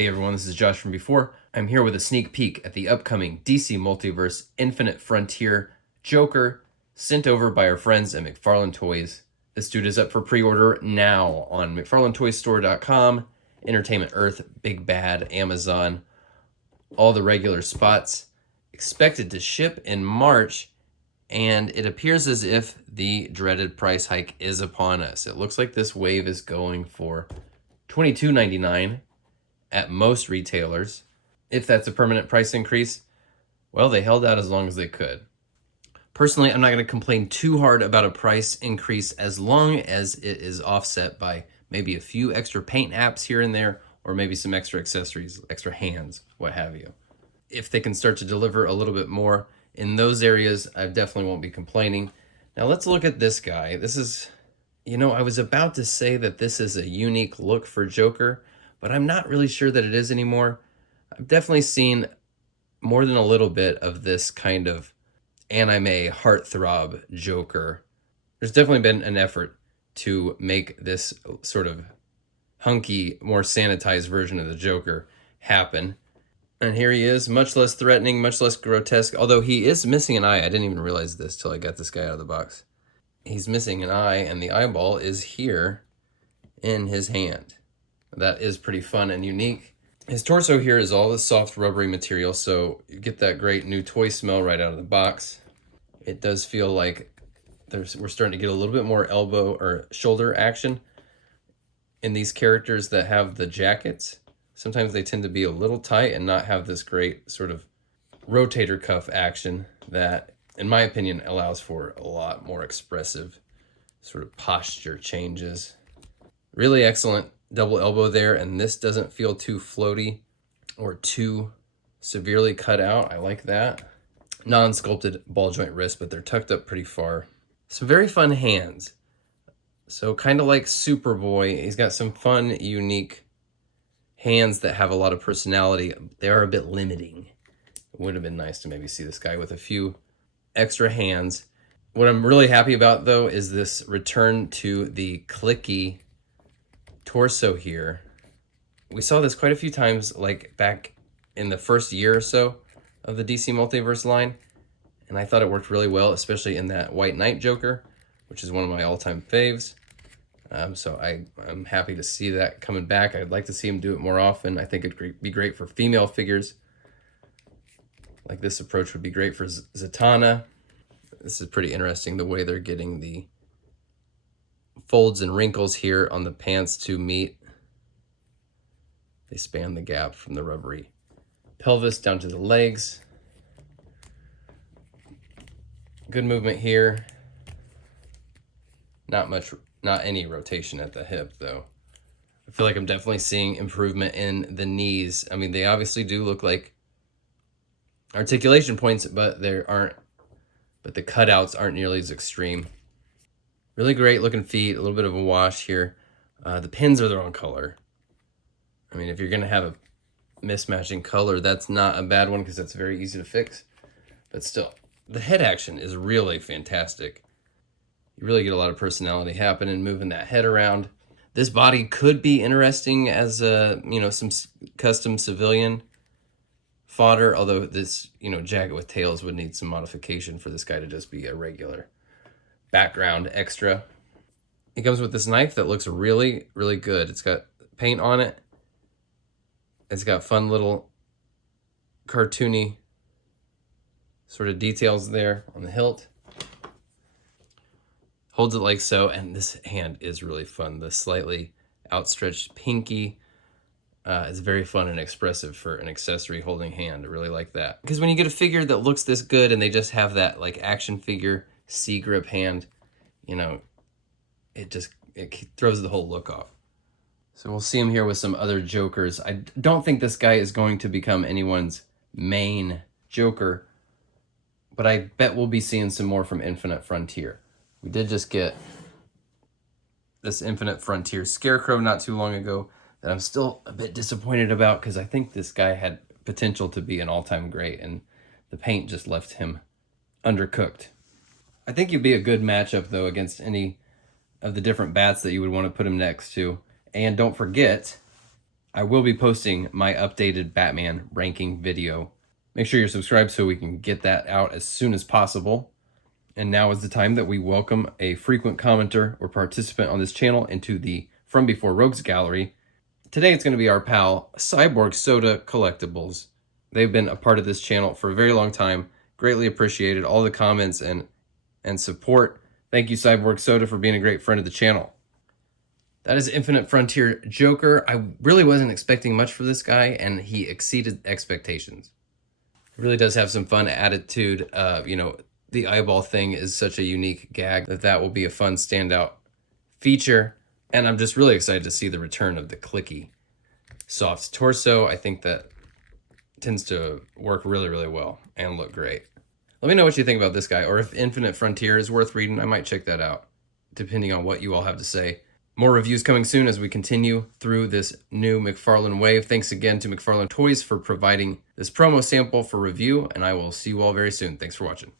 Hey everyone, this is Josh from before. I'm here with a sneak peek at the upcoming DC Multiverse Infinite Frontier Joker sent over by our friends at McFarlane Toys. This dude is up for pre-order now on McFarlaneToysStore.com, Entertainment Earth, Big Bad, Amazon, all the regular spots. Expected to ship in March, and it appears as if the dreaded price hike is upon us. It looks like this wave is going for $22.99 at most retailers. If that's a permanent price increase, well, they held out as long as they could. Personally, I'm not going to complain too hard about a price increase as long as it is offset by maybe a few extra paint apps here and there, or maybe some extra accessories, extra hands, what have you. If they can start to deliver a little bit more in those areas, I definitely won't be complaining. Now let's look at this guy. This is, I was about to say that this is a unique look for Joker, but I'm not really sure that it is anymore. I've definitely seen more than a little bit of this kind of anime heartthrob Joker. There's definitely been an effort to make this sort of hunky, more sanitized version of the Joker happen. And here he is, much less threatening, much less grotesque, although he is missing an eye. I didn't even realize this till I got this guy out of the box. He's missing an eye, and the eyeball is here in his hand. That is pretty fun and unique. His torso here is all this soft rubbery material, so you get that great new toy smell right out of the box. It does feel like we're starting to get a little bit more elbow or shoulder action in these characters that have the jackets. Sometimes they tend to be a little tight and not have this great sort of rotator cuff action that, in my opinion, allows for a lot more expressive sort of posture changes. Really excellent double elbow there, and this doesn't feel too floaty or too severely cut out. I like that. Non-sculpted ball joint wrist, but they're tucked up pretty far. Some very fun hands. So kind of like Superboy, he's got some fun, unique hands that have a lot of personality. They are a bit limiting. It would have been nice to maybe see this guy with a few extra hands. What I'm really happy about, though, is this return to the clicky torso here. We saw this quite a few times, like back in the first year or so of the DC Multiverse line, and I thought it worked really well, especially in that White Knight Joker, which is one of my all-time faves. So I'm happy to see that coming back. I'd like to see him do it more often. I think it'd be great for female figures. Like this approach would be great for Zatanna. This is pretty interesting, the way they're getting the folds and wrinkles here on the pants to meet. They span the gap from the rubbery pelvis down to the legs. Good movement here. Not any rotation at the hip, though. I feel like I'm definitely seeing improvement in the knees. I mean, they obviously do look like articulation points, but the cutouts aren't nearly as extreme. Really great looking feet, a little bit of a wash here. The pins are the wrong color. I mean, if you're going to have a mismatching color, that's not a bad one because that's very easy to fix. But still, the head action is really fantastic. You really get a lot of personality happening, moving that head around. This body could be interesting as some custom civilian fodder, although this, jacket with tails would need some modification for this guy to just be a regular background extra. It comes with this knife that looks really, really good. It's got paint on it. It's got fun little cartoony sort of details there on the hilt. Holds it like so, and this hand is really fun. The slightly outstretched pinky is very fun and expressive for an accessory holding hand. I really like that. Because when you get a figure that looks this good and they just have that like action figure C-grip hand, it throws the whole look off. So we'll see him here with some other Jokers. I don't think this guy is going to become anyone's main Joker, but I bet we'll be seeing some more from Infinite Frontier. We did just get this Infinite Frontier Scarecrow not too long ago that I'm still a bit disappointed about because I think this guy had potential to be an all-time great, and the paint just left him undercooked. I think he'd be a good matchup, though, against any of the different bats that you would want to put him next to. And don't forget, I will be posting my updated Batman ranking video. Make sure you're subscribed so we can get that out as soon as possible. And now is the time that we welcome a frequent commenter or participant on this channel into the From Before Rogues gallery. Today it's going to be our pal, Cyborg Soda Collectibles. They've been a part of this channel for a very long time. Greatly appreciated all the comments and support. Thank you, Cyborg Soda, for being a great friend of the channel. That is Infinite Frontier Joker. I really wasn't expecting much for this guy, and he exceeded expectations. It really does have some fun attitude. The eyeball thing is such a unique gag that will be a fun standout feature. And I'm just really excited to see the return of the clicky soft torso. I think that tends to work really, really well and look great. Let me know what you think about this guy, or if Infinite Frontier is worth reading. I might check that out, depending on what you all have to say. More reviews coming soon as we continue through this new McFarlane wave. Thanks again to McFarlane Toys for providing this promo sample for review, and I will see you all very soon. Thanks for watching.